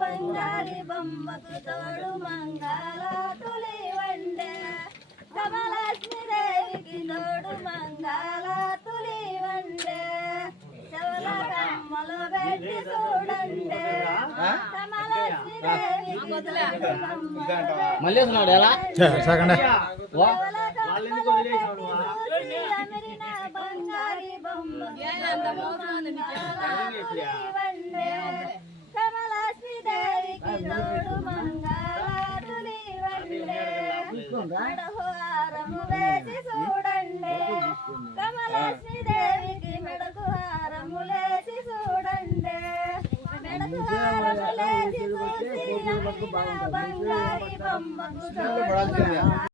బంగారి బొమ్మకు తోడు మంగళ తులి వండే కమలక్ష్మీదేవికి తోడు మంగళ తులి వండే చెవుల కమ్మలు పెట్టి చూడండి కమలక్ష్మీదేవికి మళ్ళీ ఎలా బంగారి బొమ్మ కమలక్ష్మీదేవికి తోడు మంగళారులి వండే మెడకు హారము వేసి చూడండి కమలక్ష్మీదేవికి మెడకు హారము లేసి చూడండి మెడకు హారము లేసి చూసి బంగారి బొమ్మకు